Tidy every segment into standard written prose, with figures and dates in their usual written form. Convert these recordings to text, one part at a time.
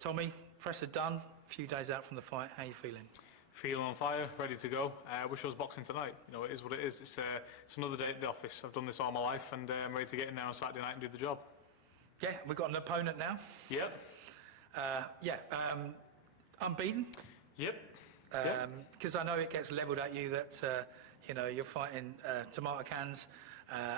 Tommy, press are done, a few days out from the fight. How are you feeling? Feeling on fire, ready to go. I wish I was boxing tonight. You know, it is what it is. It's another day at the office. I've done this all my life, and I'm ready to get in there on Saturday night and do the job. Yeah, we've got an opponent now. Yep. Unbeaten. Yep. Because I know it gets levelled at you that you know, you're fighting tomato cans,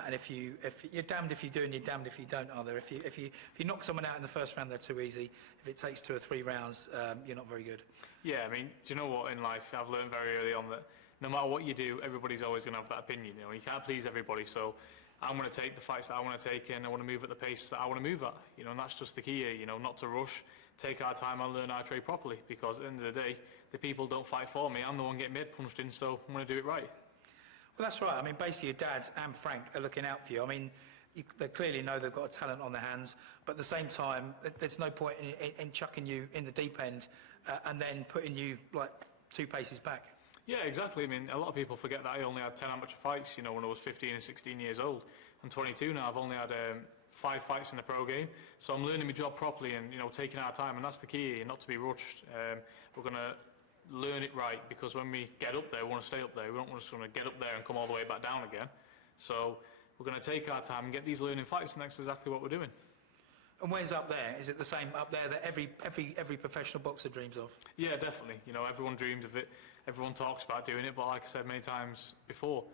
and if you're damned if you do and you're damned if you don't, are there? If you knock someone out in the first round, they're too easy. If it takes 2 or 3 rounds, you're not very good. Yeah, I mean, do you know what, in life I've learned very early on that no matter what you do, everybody's always going to have that opinion. You know, you can't please everybody. So I'm going to take the fights that I want to take, and I want to move at the pace that I want to move at. You know, and that's just the key here. You know, not to rush, take our time and learn our trade properly. Because at the end of the day, the people don't fight for me. I'm the one getting mid punched in, so I'm going to do it right. Well, that's right. I mean, basically, your dad and Frank are looking out for you. I mean, they clearly know they've got a talent on their hands, but at the same time, there's no point in chucking you in the deep end and then putting you like 2 paces back. Yeah, exactly. I mean, a lot of people forget that I only had 10 amateur fights, you know, when I was 15 and 16 years old. I'm 22 now. I've only had 5 fights in the pro game. So I'm learning my job properly and, you know, taking our time. And that's the key here, not to be rushed. We're going to learn it right, because when we get up there, we want to stay up there. We don't want to get up there and come all the way back down again. So we're going to take our time and get these learning fights, and that's exactly what we're doing. And where's up there? Is it the same up there that every professional boxer dreams of? Yeah, definitely. You know, everyone dreams of it. Everyone talks about doing it, but like I said many times before,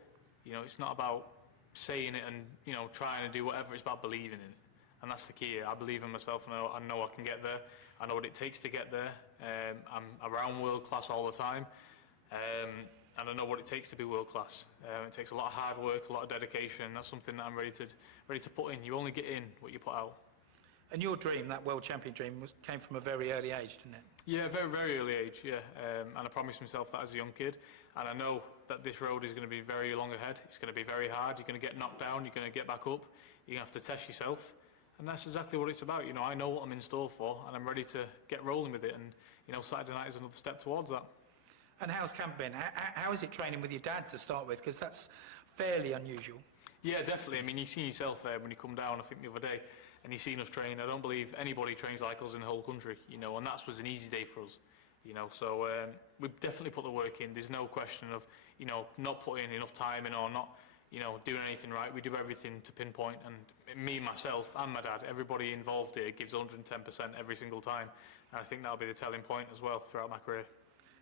you know, it's not about saying it and, you know, trying to do whatever. It's about believing in it. And that's the key here. I believe in myself, and I know I can get there. I know what it takes to get there. I'm around world class all the time, and I know what it takes to be world class. It takes a lot of hard work, a lot of dedication, and that's something that I'm ready to put in. You only get in what you put out. And your dream, that world champion dream, came from a very early age, didn't it? Yeah, very, very early age, yeah. And I promised myself that as a young kid. And I know that this road is going to be very long ahead. It's going to be very hard. You're going to get knocked down. You're going to get back up. You're going to have to test yourself. And that's exactly what it's about. You know, I know what I'm in store for, and I'm ready to get rolling with it. And, you know, Saturday night is another step towards that. And how's camp been? How is it training with your dad to start with? Because that's fairly unusual. Yeah, definitely. I mean, you've seen yourself there when you come down, I think, the other day, and you've seen us train. I don't believe anybody trains like us in the whole country, you know, and that was an easy day for us, you know. So we've definitely put the work in. There's no question of, you know, not putting enough time in or not, you know, doing anything right. We do everything to pinpoint, and me, myself, and my dad, everybody involved here gives 110% every single time. And I think that'll be the telling point as well throughout my career.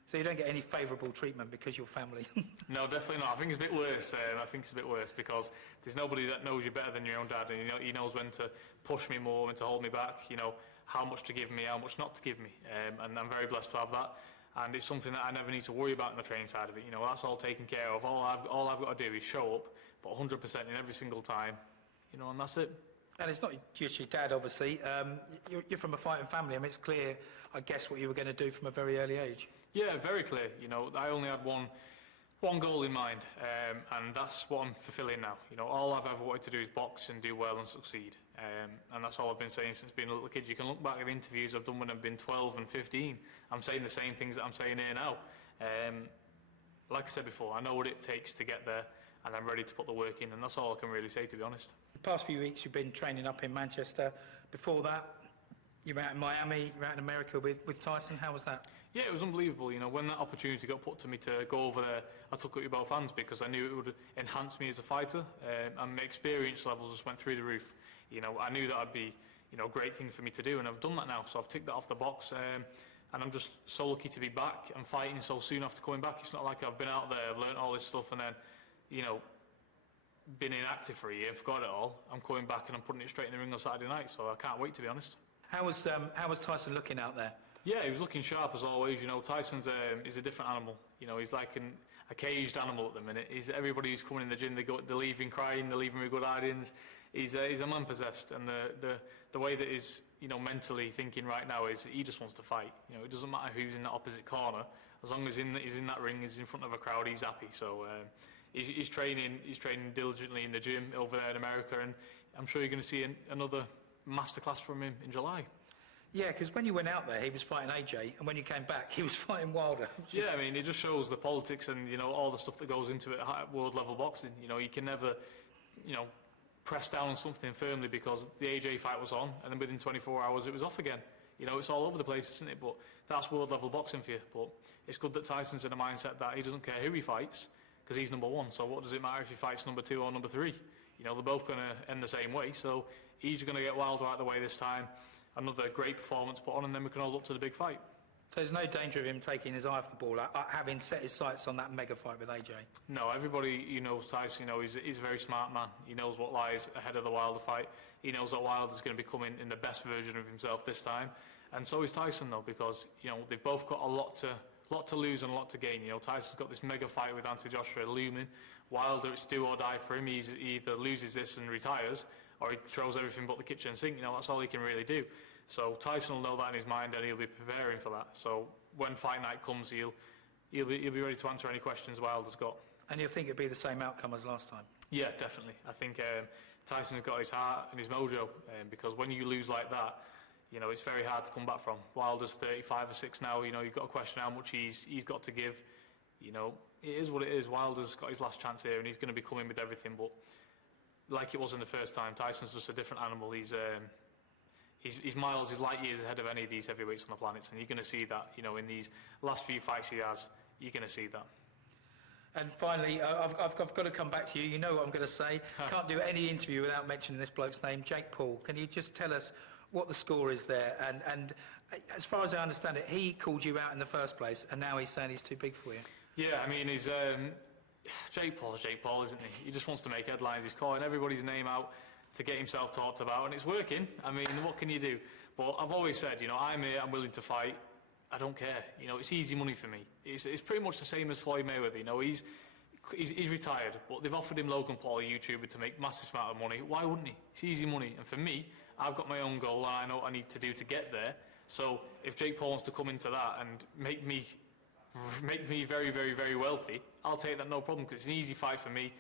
So you don't get any favourable treatment because you're family? No, definitely not. I think it's a bit worse. I think it's a bit worse because there's nobody that knows you better than your own dad, and you know, he knows when to push me more, when to hold me back, you know, how much to give me, how much not to give me. And I'm very blessed to have that. And it's something that I never need to worry about on the training side of it. You know, that's all taken care of. All I've got to do is show up, but 100% in every single time, you know, and that's it. And it's not just your dad, obviously. You're from a fighting family. I mean, it's clear, I guess, what you were going to do from a very early age. Yeah, very clear. You know, I only had one goal in mind, and that's what I'm fulfilling now. You know, all I've ever wanted to do is box and do well and succeed. And that's all I've been saying since being a little kid. You can look back at the interviews I've done when I've been 12 and 15. I'm saying the same things that I'm saying here now. Like I said before, I know what it takes to get there, and I'm ready to put the work in, and that's all I can really say, to be honest. The past few weeks you've been training up in Manchester. Before that, you were out in Miami, you were out in America with Tyson. How was that? Yeah, it was unbelievable. You know, when that opportunity got put to me to go over there, I took it with both hands because I knew it would enhance me as a fighter, and my experience levels just went through the roof. You know, I knew that would be, you know, a great thing for me to do, and I've done that now, so I've ticked that off the box. And I'm just so lucky to be back and fighting so soon after coming back. It's not like I've been out there, I've learnt all this stuff, and then, you know, been inactive for a year, forgot it all. I'm coming back and I'm putting it straight in the ring on Saturday night, so I can't wait, to be honest. How was Tyson looking out there? Yeah, he was looking sharp as always. You know, Tyson's is a different animal. You know, he's like a caged animal at the minute. Everybody who's coming in the gym, they're leaving crying, they're leaving with good ideas. He's a man possessed, and the way that he's, you know, mentally thinking right now is he just wants to fight. You know, it doesn't matter who's in that opposite corner, as long as he's in that ring, he's in front of a crowd, he's happy. So he's training diligently in the gym over there in America, and I'm sure you're going to see another masterclass from him in July. Yeah, because when you went out there, he was fighting AJ, and when you came back, he was fighting Wilder. Yeah, I mean, it just shows the politics and, you know, all the stuff that goes into it at world level boxing. You know, you can never, you know, press down on something firmly because the AJ fight was on, and then within 24 hours it was off again. You know, it's all over the place, isn't it? But that's world level boxing for you. But it's good that Tyson's in a mindset that he doesn't care who he fights, because he's number one. So what does it matter if he fights number 2 or number 3? You know, they're both going to end the same way. So he's going to get Wilder out of the way this time. Another great performance put on, and then we can all look to the big fight. So there's no danger of him taking his eye off the ball, having set his sights on that mega fight with AJ? No, everybody who knows Tyson, you know, he's a very smart man. He knows what lies ahead of the Wilder fight. He knows that Wilder's going to be coming in the best version of himself this time. And so is Tyson, though, because, you know, they've both got a lot to lose and a lot to gain. You know, Tyson's got this mega fight with Anthony Joshua looming. Wilder, it's do or die for him. He either loses this and retires, or he throws everything but the kitchen sink. You know, that's all he can really do. So Tyson will know that in his mind, and he'll be preparing for that. So when fight night comes, he'll be ready to answer any questions Wilder's got. And you'll think it'd be the same outcome as last time? Yeah, definitely. I think Tyson's got his heart and his mojo, because when you lose like that, you know, it's very hard to come back from. Wilder's 35 or 6 now. You know, you've got to question how much he's got to give. You know, it is what it is. Wilder's got his last chance here, and he's going to be coming with everything. But like it was in the first time, Tyson's just a different animal. He's miles, he's light years ahead of any of these heavyweights on the planet, and you're going to see that, you know, in these last few fights he has, you're going to see that. And finally, I've got to come back to you. You know what I'm going to say. Can't do any interview without mentioning this bloke's name, Jake Paul. Can you just tell us what the score is there? And as far as I understand it, he called you out in the first place, and now he's saying he's too big for you. Yeah, I mean, he's Jake Paul, isn't he? He just wants to make headlines. He's calling everybody's name out to get himself talked about, and it's working. I mean, what can you do? But I've always said, you know, I'm here, I'm willing to fight. I don't care. You know, it's easy money for me. It's pretty much the same as Floyd Mayweather. You know, he's retired, but they've offered him Logan Paul, a YouTuber, to make massive amount of money. Why wouldn't he? It's easy money. And for me, I've got my own goal, and I know what I need to do to get there. So if Jake Paul wants to come into that and make me very, very, very wealthy, I'll take that, no problem, because it's an easy fight for me,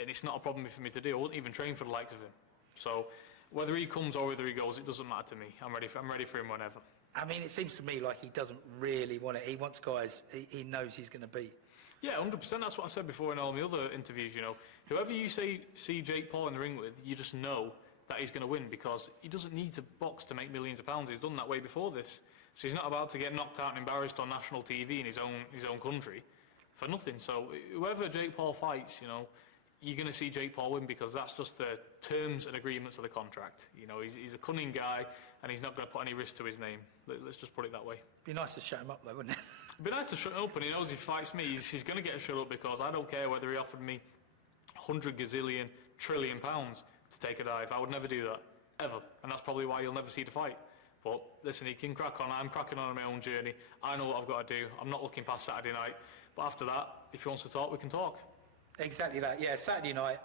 and it's not a problem for me to do. I wouldn't even train for the likes of him. So whether he comes or whether he goes, it doesn't matter to me. I'm ready for him whenever. I mean, it seems to me like he doesn't really want it. He wants guys he knows he's going to beat. Yeah, 100%. That's what I said before in all my other interviews. You know, whoever you see Jake Paul in the ring with, you just know that he's going to win, because he doesn't need to box to make millions of pounds. He's done that way before this. So he's not about to get knocked out and embarrassed on national TV in his own country for nothing. So whoever Jake Paul fights, you know, you're going to see Jake Paul win, because that's just the terms and agreements of the contract. You know, he's a cunning guy, and he's not going to put any risk to his name. Let's just put it that way. Be nice to shut him up, though, wouldn't it? It'd be nice to shut him up, and he knows if he fights me, he's going to get a shut up, because I don't care whether he offered me 100 gazillion trillion pounds to take a dive. I would never do that, ever. And that's probably why you'll never see the fight. But listen, he can crack on. I'm cracking on my own journey. I know what I've got to do. I'm not looking past Saturday night. But after that, if he wants to talk, we can talk. Exactly that. Yeah, Saturday night.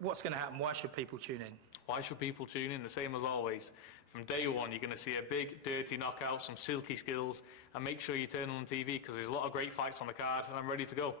What's going to happen? Why should people tune in? Why should people tune in? The same as always. From day one, you're going to see a big, dirty knockout, some silky skills, and make sure you turn on TV, because there's a lot of great fights on the card, and I'm ready to go.